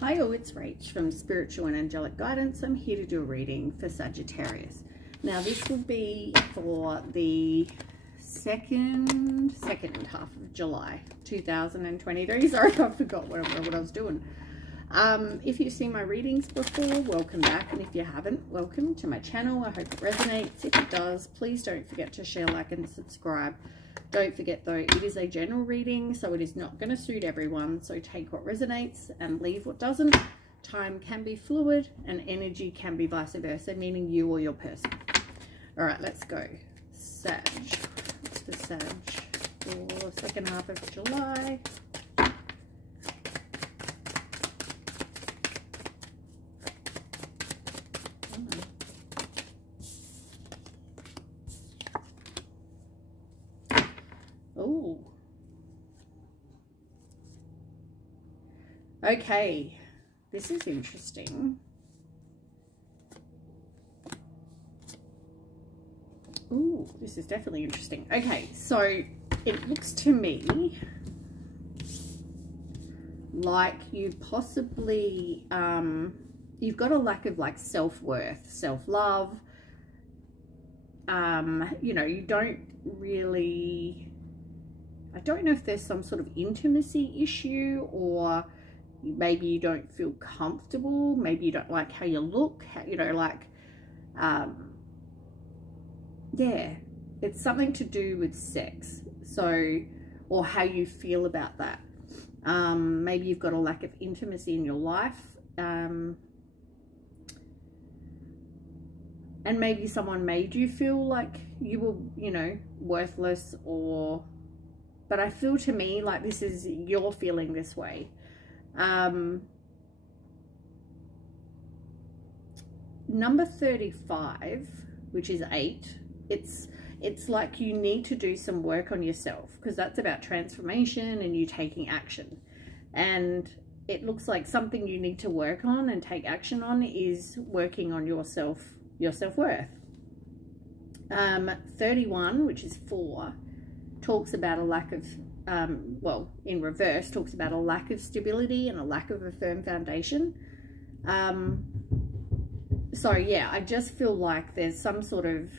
Hi all, it's Rach from Spiritual and Angelic Guidance. I'm here to do a reading for Sagittarius. Now this will be for the second half of July 2023. Sorry, I forgot what I was doing. If you've seen my readings before, welcome back, and if you haven't, welcome to my channel. I hope it resonates. If it does, please don't forget to share, like, and subscribe. Don't forget though, it is a general reading, so it is not going to suit everyone, so take what resonates and leave what doesn't. Time can be fluid and energy can be vice versa, meaning you or your person. All right, let's go. Sag. It's for Sag for second half of July. Oh, okay, this is interesting. Ooh, this is definitely interesting. Okay, so it looks to me like you possibly, you've got a lack of like self-worth, self-love. You know, you don't really, I don't know if there's some sort of intimacy issue, or maybe you don't feel comfortable, maybe you don't like how you look, you know, like, yeah, it's something to do with sex, so, or how you feel about that. Maybe you've got a lack of intimacy in your life, and maybe someone made you feel like you were, you know, worthless, or, but I feel to me like this is, you're feeling this way. Number 35, which is 8, it's like you need to do some work on yourself, because that's about transformation and you taking action. And it looks like something you need to work on and take action on is working on your self-worth. 31, which is 4, talks about a lack of, well, in reverse, talks about a lack of stability and a lack of a firm foundation. So yeah, I just feel like there's some sort of,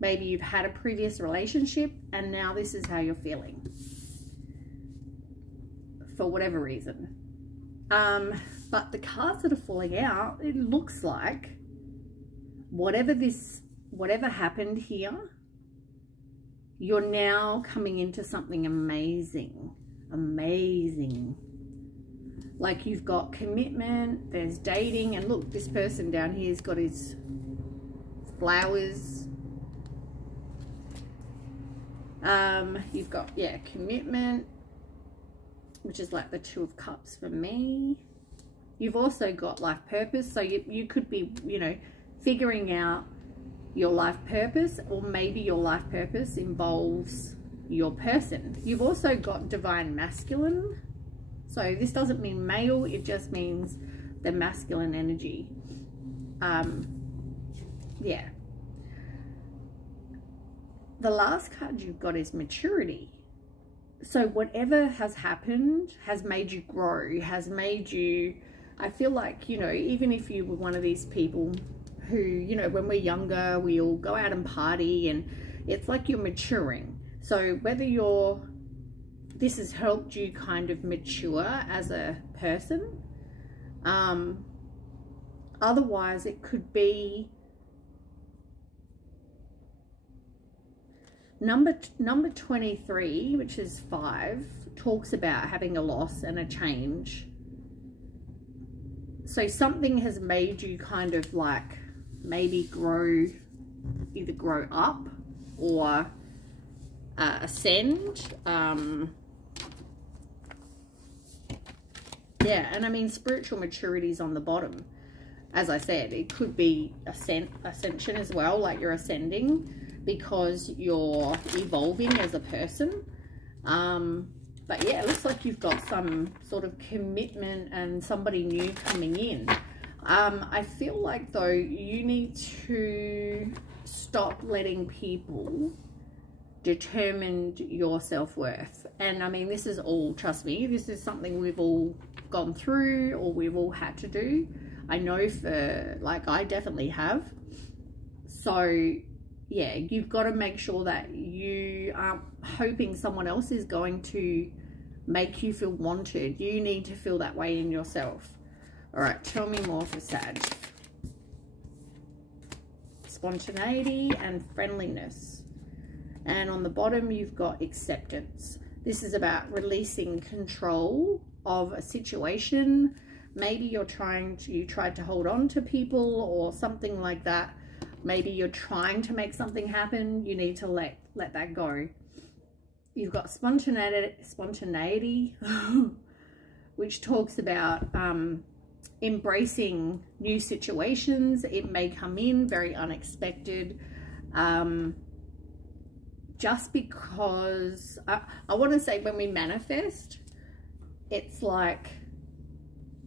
maybe you've had a previous relationship and now this is how you're feeling for whatever reason. But the cards that are falling out, it looks like whatever happened here, you're now coming into something amazing. Like you've got commitment, there's dating, and look, this person down here's got his flowers. You've got, yeah, commitment, which is like the 2 of Cups for me. You've also got life purpose, so you could be, you know, figuring out your life purpose, or maybe your life purpose involves your person. You've also got divine masculine, so this doesn't mean male, it just means the masculine energy. Yeah, the last card you've got is maturity. So whatever has happened has made you grow, has made you, I feel like, you know, even if you were one of these people who, you know, when we're younger, we all go out and party, and it's like you're maturing. So whether this has helped you kind of mature as a person. Otherwise, it could be number 23, which is 5, talks about having a loss and a change. So something has made you kind of like maybe either grow up or ascend. Yeah, and I mean, spiritual maturity is on the bottom. As I said, it could be ascension as well, like you're ascending because you're evolving as a person. But yeah, it looks like you've got some sort of commitment and somebody new coming in. I feel like though you need to stop letting people determined your self-worth. And I mean, this is all, trust me, this is something we've all gone through or we've all had to do. I know for, like, I definitely have. So yeah, you've got to make sure that you aren't hoping someone else is going to make you feel wanted. You need to feel that way in yourself. All right, tell me more for Sag. Spontaneity and friendliness. And on the bottom, you've got acceptance. This is about releasing control of a situation. Maybe you tried to hold on to people or something like that. Maybe you're trying to make something happen. You need to let that go. You've got spontaneity, which talks about embracing new situations. It may come in very unexpected. Just because I want to say, when we manifest, it's like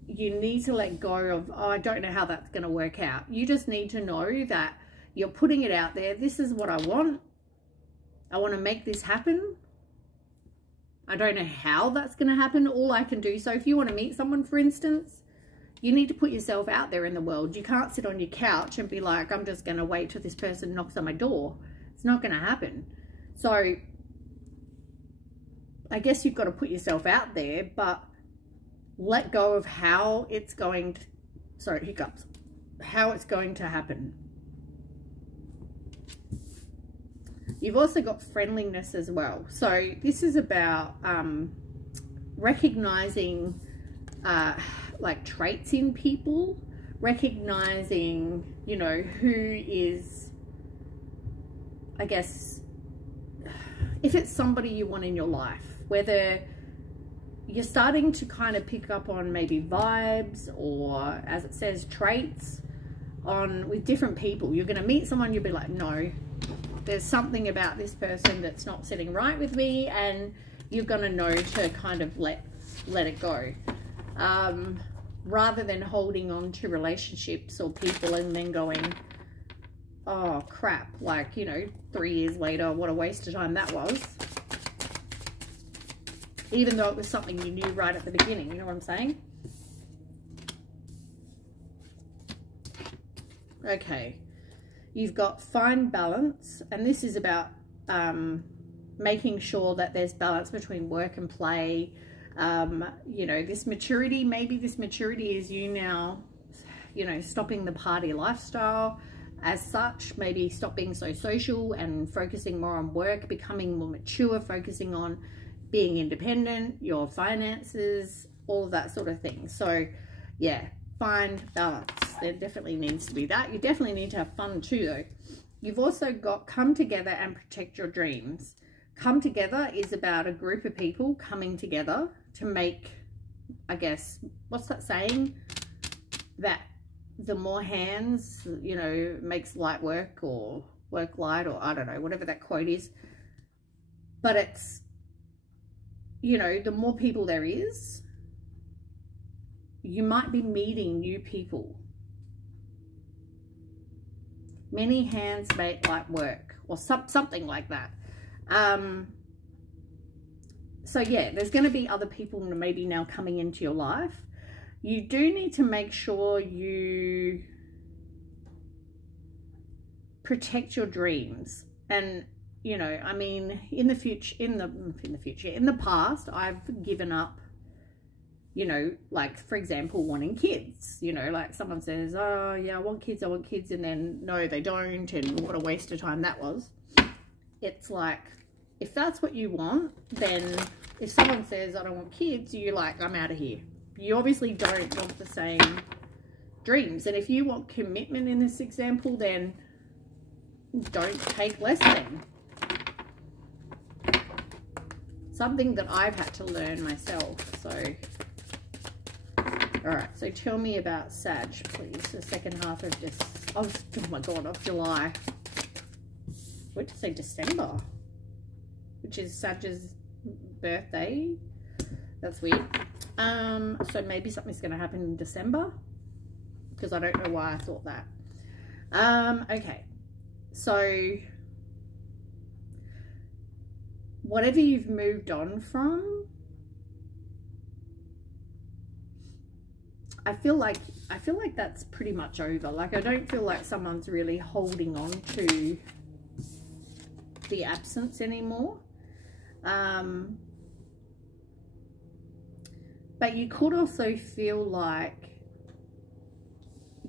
you need to let go of, oh, I don't know how that's going to work out. You just need to know that you're putting it out there. This is what I want. I want to make this happen. I don't know how that's going to happen. All I can do. So if you want to meet someone, for instance, you need to put yourself out there in the world. You can't sit on your couch and be like, I'm just going to wait till this person knocks on my door. It's not going to happen. So I guess you've got to put yourself out there, but let go of how it's going to, sorry, hiccups, how it's going to happen. You've also got friendliness as well. So this is about recognizing like traits in people, recognizing, you know, who is, I guess, if it's somebody you want in your life, whether you're starting to kind of pick up on maybe vibes or, as it says, traits on with different people. You're going to meet someone, you'll be like, no, there's something about this person that's not sitting right with me, and you're going to know to kind of let it go. Rather than holding on to relationships or people and then going, oh crap, like, you know, 3 years later, what a waste of time that was. Even though it was something you knew right at the beginning, you know what I'm saying? Okay, you've got find balance, and this is about making sure that there's balance between work and play. You know, this maturity, maybe this maturity is you now, you know, stopping the party lifestyle as such, maybe stop being so social and focusing more on work, becoming more mature, focusing on being independent, your finances, all of that sort of thing. So yeah, find balance. There definitely needs to be that. You definitely need to have fun too though. You've also got come together and protect your dreams. Come together is about a group of people coming together to make, I guess, what's that saying? That the more hands, you know, makes light work, or work light, or I don't know, whatever that quote is. But it's, you know, the more people there is, you might be meeting new people. Many hands make light work, or something like that. So yeah, there's going to be other people maybe now coming into your life. You do need to make sure you protect your dreams. And, you know, I mean, in the past, I've given up, you know, like, for example, wanting kids. You know, like someone says, oh yeah, I want kids, and then no, they don't, and what a waste of time that was. It's like, if that's what you want, then if someone says, I don't want kids, you're like, I'm out of here. You obviously don't want the same dreams. And if you want commitment in this example, then don't take less than. Something that I've had to learn myself. So, all right. So tell me about Sag, please. The second half of this. Oh my God, of July. What did I say? December, which is Sag's birthday. That's weird. So maybe something's going to happen in December, because I don't know why I thought that. Okay, so whatever you've moved on from, I feel like that's pretty much over. Like, I don't feel like someone's really holding on to the absence anymore. But you could also feel like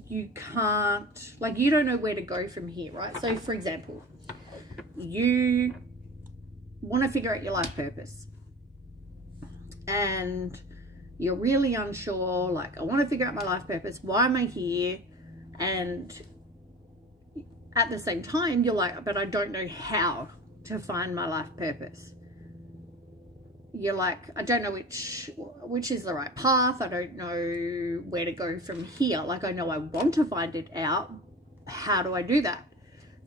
you can't, like, you don't know where to go from here, right? So for example, you want to figure out your life purpose and you're really unsure, like, I want to figure out my life purpose. Why am I here? And at the same time, you're like, but I don't know how to find my life purpose. You're like, I don't know which is the right path. I don't know where to go from here. Like, I know I want to find it out. How do I do that?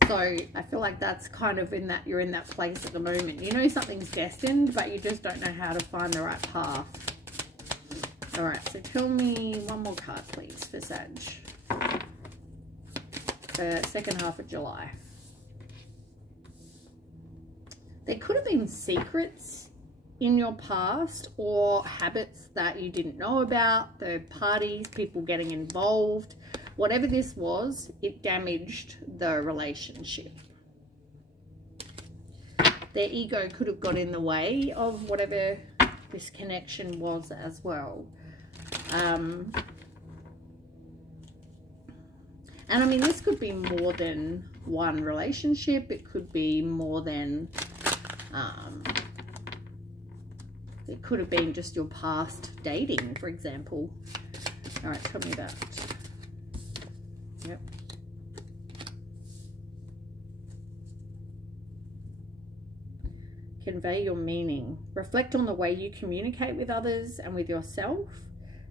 So I feel like that's kind of in that, you're in that place at the moment. You know something's destined, but you just don't know how to find the right path. All right, so tell me one more card, please, for Sag. The second half of July. There could have been secrets in your past or habits that you didn't know about, third parties, people getting involved. Whatever this was, it damaged the relationship. Their ego could have got in the way of whatever this connection was as well. And I mean, this could be more than one relationship. It could be more than, it could have been just your past dating, for example. All right, tell me that. Yep. Convey your meaning. Reflect on the way you communicate with others and with yourself.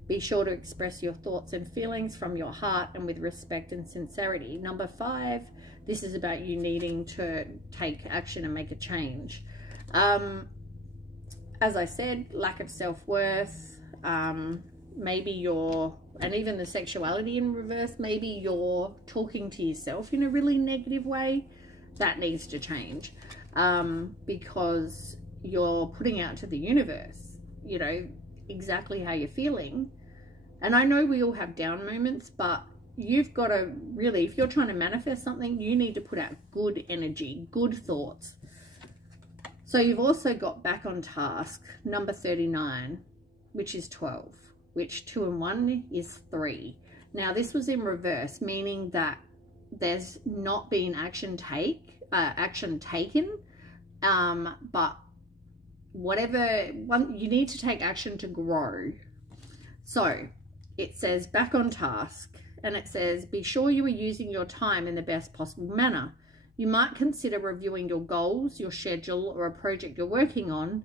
Be sure to express your thoughts and feelings from your heart and with respect and sincerity. Number 5, this is about you needing to take action and make a change. As I said, lack of self-worth, maybe you're, and even the sexuality in reverse, maybe you're talking to yourself in a really negative way. That needs to change, because you're putting out to the universe, you know, exactly how you're feeling. And I know we all have down moments, but you've got to really, if you're trying to manifest something, you need to put out good energy, good thoughts. So you've also got back on task, number 39, which is 12, which 2 and 1 is 3. Now this was in reverse, meaning that there's not been action taken, but whatever one, you need to take action to grow. So it says back on task, and it says be sure you are using your time in the best possible manner. You might consider reviewing your goals, your schedule, or a project you're working on.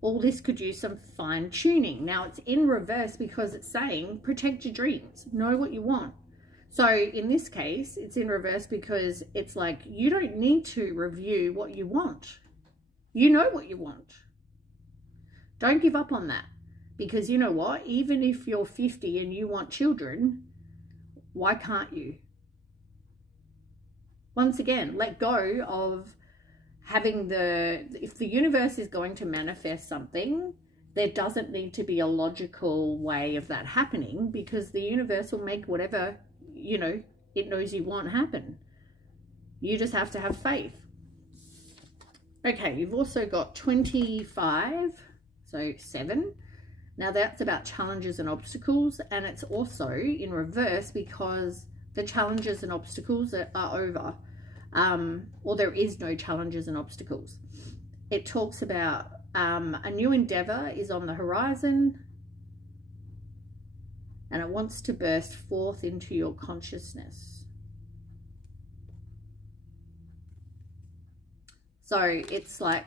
All this could use some fine tuning. Now it's in reverse because it's saying protect your dreams, know what you want. So in this case, it's in reverse because it's like you don't need to review what you want. You know what you want. Don't give up on that, because you know what? Even if you're 50 and you want children, why can't you? Once again, let go of having if the universe is going to manifest something, there doesn't need to be a logical way of that happening, because the universe will make whatever, you know, it knows you want happen. You just have to have faith. Okay, you've also got 25, so 7. Now that's about challenges and obstacles, and it's also in reverse because the challenges and obstacles are over, or there is no challenges and obstacles. It talks about a new endeavor is on the horizon, and it wants to burst forth into your consciousness. So it's like,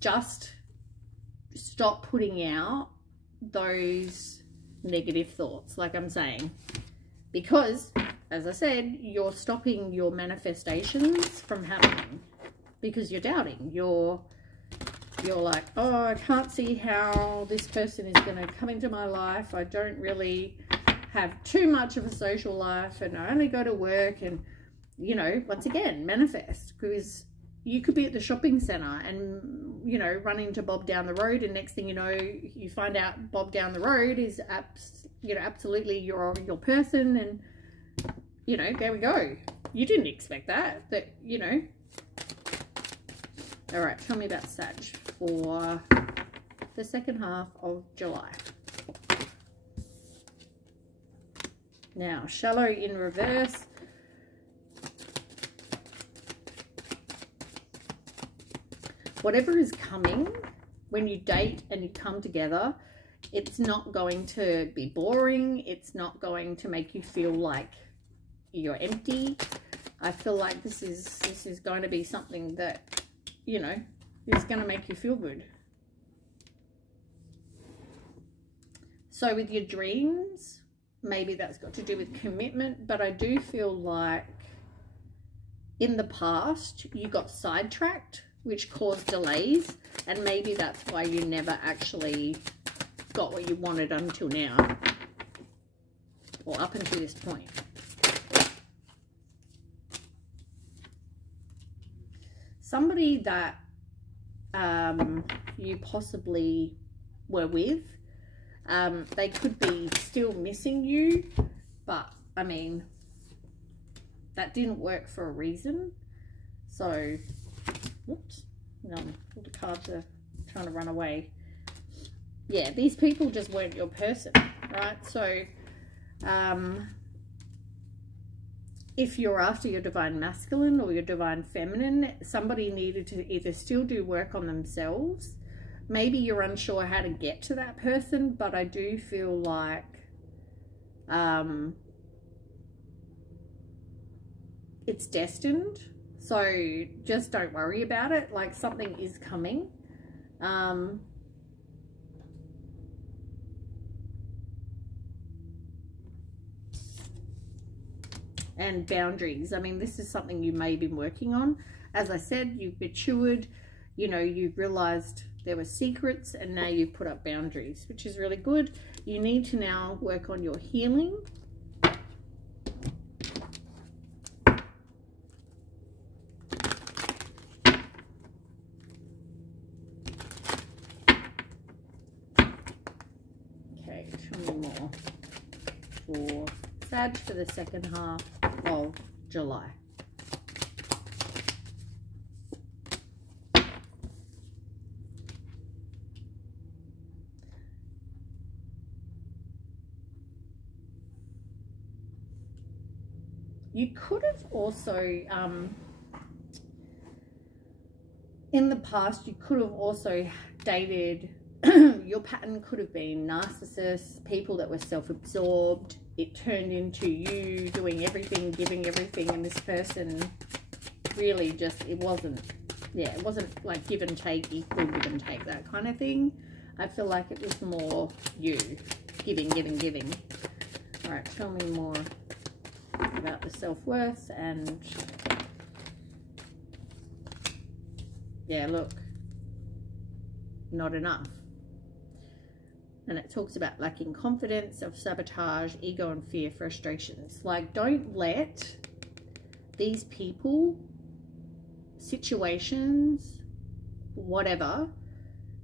just stop putting out those negative thoughts, like I'm saying, because as I said, you're stopping your manifestations from happening because you're doubting. You're like, oh, I can't see how this person is going to come into my life. I don't really have too much of a social life, and I only go to work. And, you know, once again, manifest, because you could be at the shopping center and you know, run into Bob down the road, and next thing you know, you find out Bob down the road is absolutely your person, and you know, there we go. You didn't expect that, you know. All right, tell me about Sag for the second half of July. Now, shallow in reverse. Whatever is coming when you date and you come together, it's not going to be boring. It's not going to make you feel like you're empty. I feel like this is going to be something that, you know, is going to make you feel good. So with your dreams, maybe that's got to do with commitment, but I do feel like in the past you got sidetracked, which caused delays, and maybe that's why you never actually got what you wanted until now, or up until this point. Somebody that you possibly were with, they could be still missing you, but I mean, that didn't work for a reason. So, whoops, no, all the cards are trying to run away. Yeah, these people just weren't your person, right? So, if you're after your divine masculine or your divine feminine, somebody needed to either still do work on themselves. Maybe you're unsure how to get to that person, but I do feel like it's destined. So just don't worry about it. Like, something is coming. And boundaries. I mean, this is something you may be working on. As I said, you've matured, you know, you've realized there were secrets, and now you've put up boundaries, which is really good. You need to now work on your healing. Okay, tell me more for Sag for the second half of July. You could have also, in the past, you could have also dated, your pattern could have been narcissists, people that were self-absorbed. It turned into you doing everything, giving everything, and this person really just, it wasn't like give and take, equal give and take, that kind of thing. I feel like it was more you, giving. All right, tell me more about the self-worth. And yeah, look, not enough. And it talks about lacking confidence, self-sabotage, ego and fear, frustrations. Like, don't let these people, situations, whatever,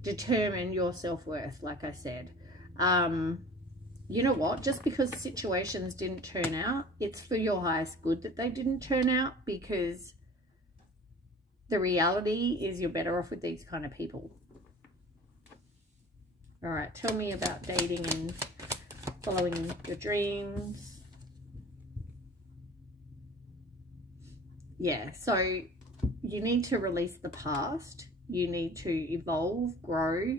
determine your self-worth. Like I said, you know what? Just because situations didn't turn out, it's for your highest good that they didn't turn out, because the reality is you're better off with these kind of people. All right, tell me about dating and following your dreams. Yeah, so you need to release the past. You need to evolve, grow,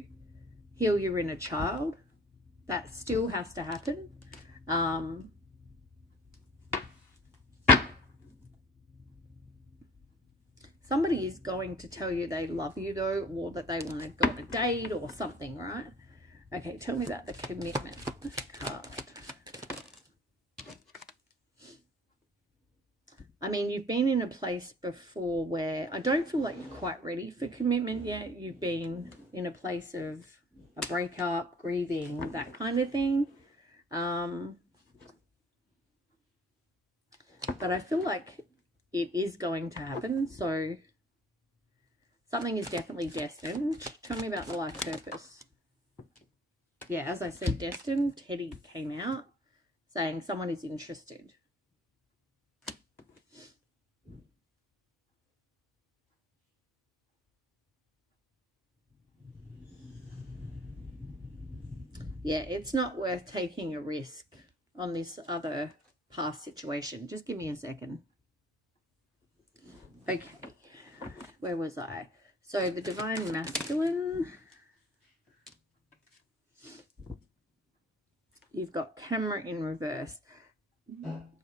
heal your inner child. That still has to happen. Somebody is going to tell you they love you, though, or that they want to go on a date or something, right? Okay, tell me about the commitment card. I mean, you've been in a place before where I don't feel like you're quite ready for commitment yet. You've been in a place of a breakup, grieving, that kind of thing. But I feel like it is going to happen. So Something is definitely destined. Tell me about the life purpose. Yeah, as I said, destined. Teddy came out saying someone is interested. Yeah, it's not worth taking a risk on this other past situation. Just give me a second. Okay, where was I? So the Divine Masculine. You've got Camera in reverse.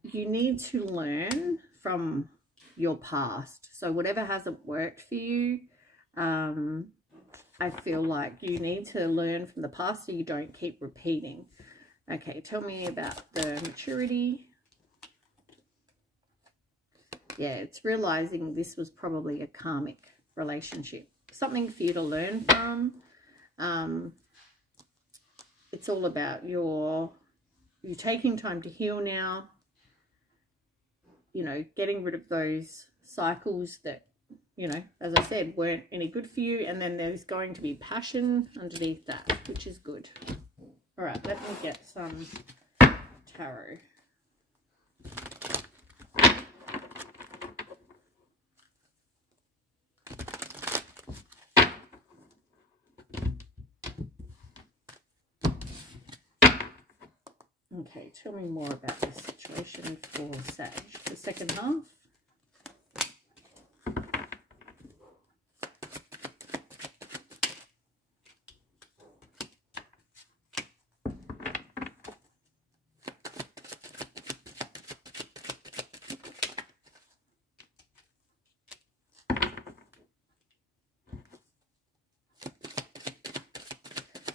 You need to learn from your past. So whatever hasn't worked for you, I feel like you need to learn from the past so you don't keep repeating. Okay, tell me about the maturity. Yeah, it's realizing this was probably a karmic relationship. Something for you to learn from. It's all about you taking time to heal now. You know, getting rid of those cycles that, you know, as I said, weren't any good for you. And then there's going to be passion underneath that, which is good. All right, let me get some tarot. Okay, tell me more about this situation for Sag, the second half.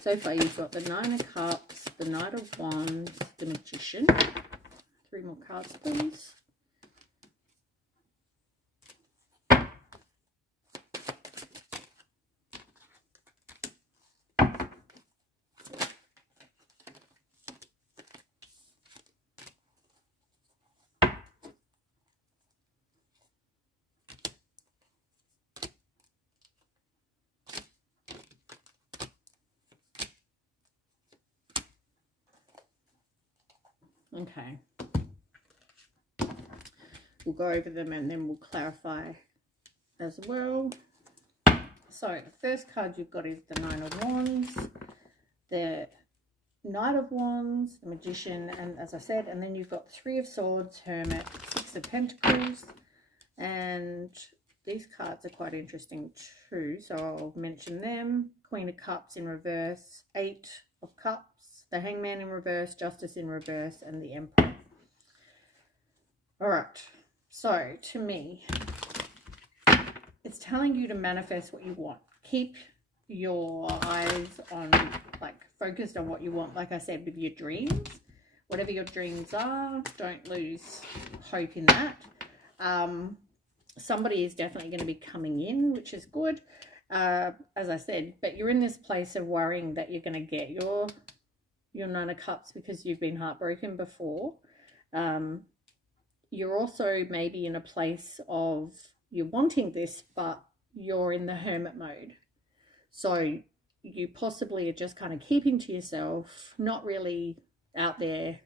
So far you've got the Nine of Cups, the Knight of Wands, the Magician. 3 more cards, please. Okay. We'll go over them and then we'll clarify as well. So the first card you've got is the Nine of Wands, the Knight of Wands, the Magician, and as I said, and then you've got 3 of Swords, Hermit, 6 of Pentacles, and these cards are quite interesting too, so I'll mention them. Queen of Cups in reverse, 8 of Cups, the Hangman in reverse, Justice in reverse, and the Emperor. All right, so to me, it's telling you to manifest what you want. Keep your eyes on, like, focused on what you want. Like I said, with your dreams, whatever your dreams are, don't lose hope in that. Somebody is definitely going to be coming in, which is good, as I said, but you're in this place of worrying that you're going to get your Nine of Cups because you've been heartbroken before. You're also maybe in a place of you're wanting this, but you're in the hermit mode. So you possibly are just kind of keeping to yourself, not really out there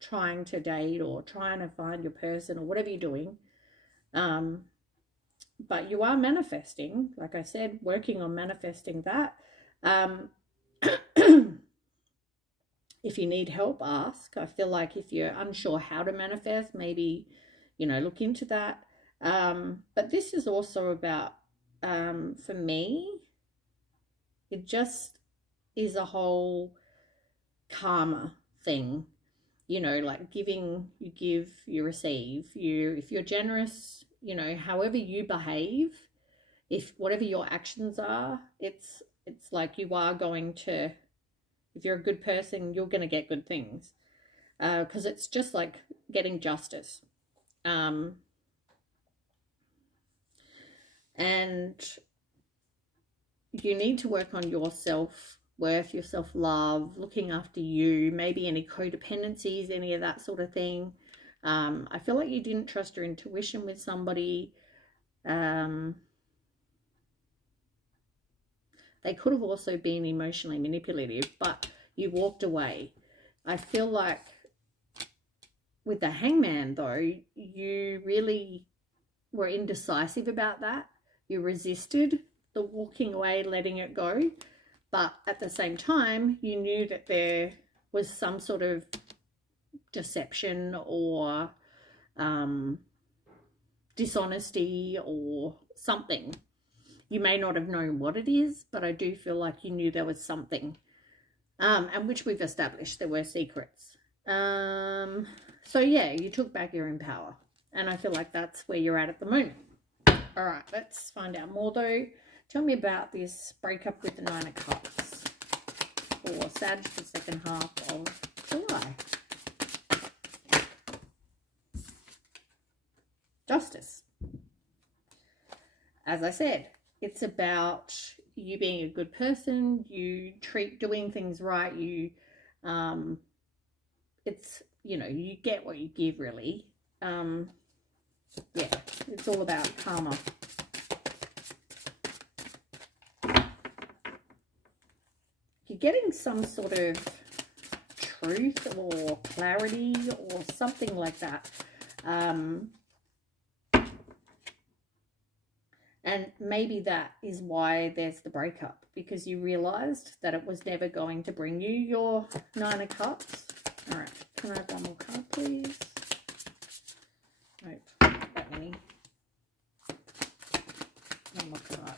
trying to date or trying to find your person or whatever you're doing. But you are manifesting, like I said, working on manifesting that. If you need help, ask. I feel like if you're unsure how to manifest, maybe, you know, look into that. But this is also about, for me, it just is a whole karma thing. You know, like giving, you give, you receive. If you're generous, you know, however you behave, if whatever your actions are, it's like you are going to, if you're a good person, you're going to get good things. Because it's just like getting justice. And you need to work on your self-worth, your self-love, looking after you, maybe any codependencies, any of that sort of thing. I feel like you didn't trust your intuition with somebody. They could have also been emotionally manipulative, but you walked away. I feel like with the Hangman, though, you really were indecisive about that. You resisted the walking away, letting it go. But at the same time, you knew that there was some sort of deception or dishonesty or something. You may not have known what it is, but I do feel like you knew there was something, and which we've established there were secrets. So yeah, you took back your own power, and I feel like that's where you're at the moment. All right, let's find out more though. Tell me about this breakup with the Nine of Cups for Sag, the second half of July. Justice. As I said, it's about you being a good person, you doing things right, it's, you know, you get what you give, really. Yeah, it's all about karma. You're getting some sort of truth or clarity or something like that. And maybe that is why there's the breakup, because you realized that it was never going to bring you your Nine of Cups. All right, can I have one more card, please? Nope, that many. One more card.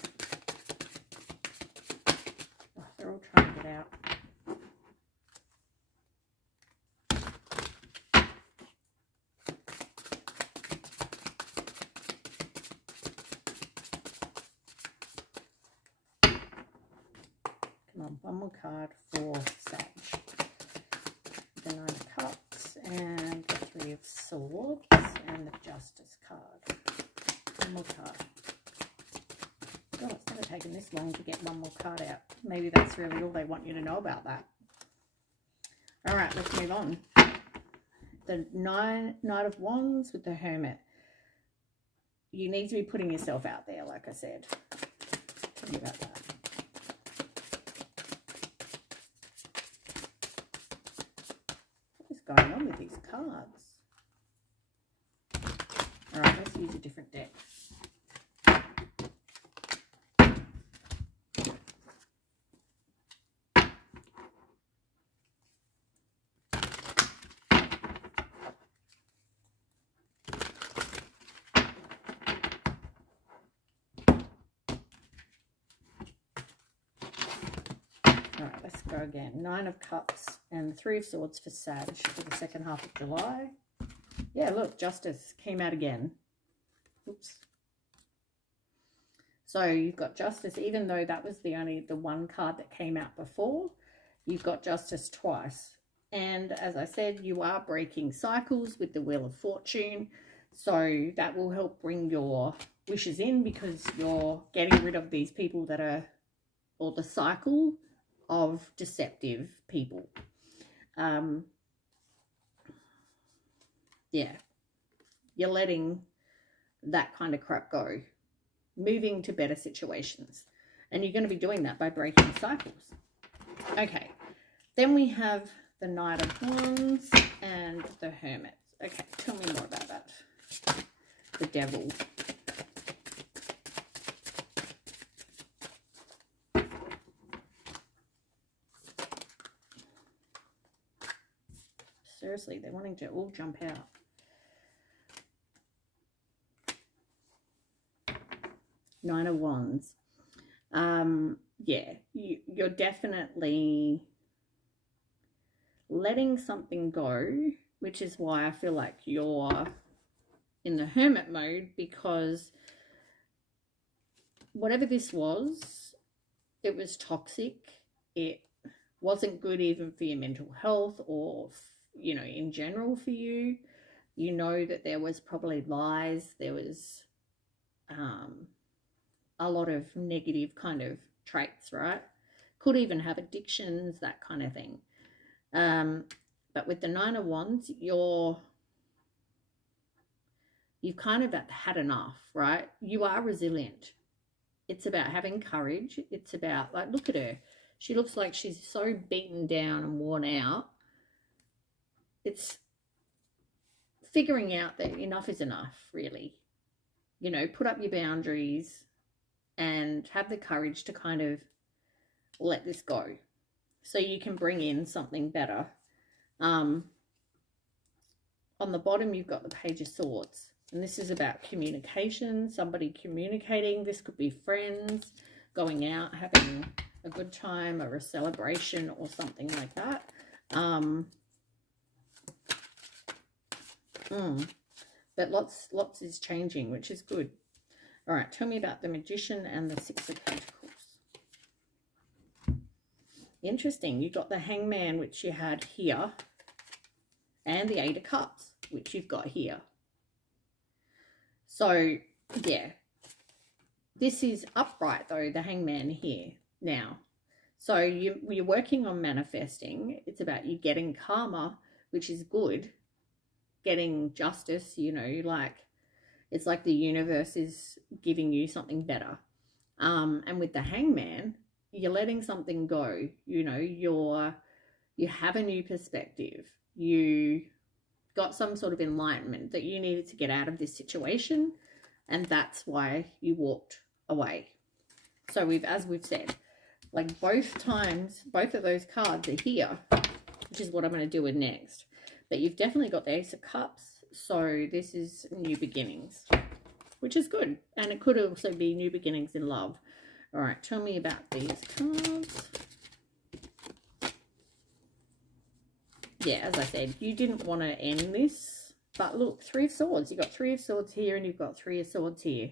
Oh, they're all trying to get out. One more card for Sag. The Nine of Cups and the Three of Swords and the Justice card. One more card. God, it's never taken this long to get one more card out. Maybe that's really all they want you to know about that. All right, let's move on. The Knight of Wands with the Hermit. You need to be putting yourself out there, like I said. Tell me about that. Going on with these cards. All right, let's use a different deck. All right, let's go again. Nine of Cups and the Three of Swords for Sag for the second half of July. Yeah, look, Justice came out again. Oops. So you've got Justice, even though that was the one card that came out before, you've got Justice twice. And as I said, you are breaking cycles with the Wheel of Fortune. So that will help bring your wishes in, because you're getting rid of these people that are, or the cycle of deceptive people. Yeah, you're letting that kind of crap go, moving to better situations, and you're going to be doing that by breaking cycles. Okay, then we have the Knight of Wands and the Hermit. Okay, tell me more about that. The Devil. Seriously, they're wanting to all jump out. Nine of Wands. Yeah, you're definitely letting something go, which is why I feel like you're in the Hermit mode, because whatever this was, it was toxic. It wasn't good even for your mental health, or, you know, in general for you. You know that there was probably lies, there was a lot of negative kind of traits, right? Could even have addictions, that kind of thing. But with the Nine of Wands, you've kind of had enough, right? You are resilient. It's about having courage. It's about, like, look at her. She looks like she's so beaten down and worn out. It's figuring out that enough is enough, really. You know, put up your boundaries and have the courage to kind of let this go so you can bring in something better. On the bottom, you've got the Page of Swords. And this is about communication, somebody communicating. This could be friends, going out, having a good time or a celebration or something like that. But lots is changing, which is good. All right, tell me about the Magician and the Six of Pentacles. Interesting. You got the Hangman, which you had here, and the Eight of Cups, which you've got here. So, yeah. This is upright, though, the Hangman here now. So, you're working on manifesting. It's about you getting karma, which is good. Getting justice, you know, like, it's like the universe is giving you something better. And with the Hangman, you're letting something go. You know, you have a new perspective. You got some sort of enlightenment that you needed to get out of this situation, and that's why you walked away. So as we've said, like, both times, both of those cards are here, which is what I'm going to do with next. But you've definitely got the Ace of Cups, so this is new beginnings, which is good. And it could also be new beginnings in love. All right, tell me about these cards. Yeah, as I said, you didn't want to end this. But look, Three of Swords. You've got Three of Swords here and you've got Three of Swords here.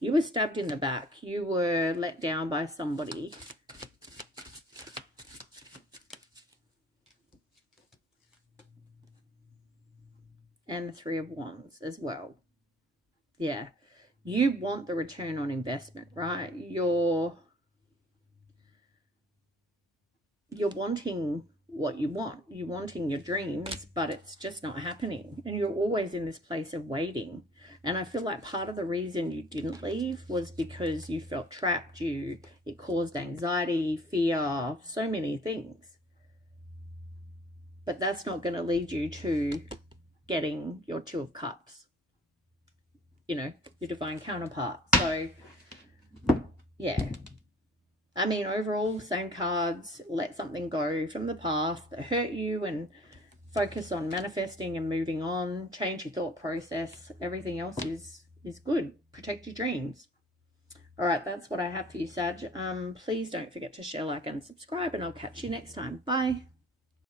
You were stabbed in the back. You were let down by somebody. And the Three of Wands as well. Yeah. You want the return on investment, right? You're wanting what you want. You're wanting your dreams, but it's just not happening. And you're always in this place of waiting. And I feel like part of the reason you didn't leave was because you felt trapped. It caused anxiety, fear, so many things. But that's not going to lead you to getting your Two of Cups, you know, your divine counterpart. So, yeah. I mean, overall, same cards. Let something go from the past that hurt you and focus on manifesting and moving on. Change your thought process. Everything else is good. Protect your dreams. All right, that's what I have for you, Sag. Please don't forget to share, like, and subscribe, and I'll catch you next time. Bye.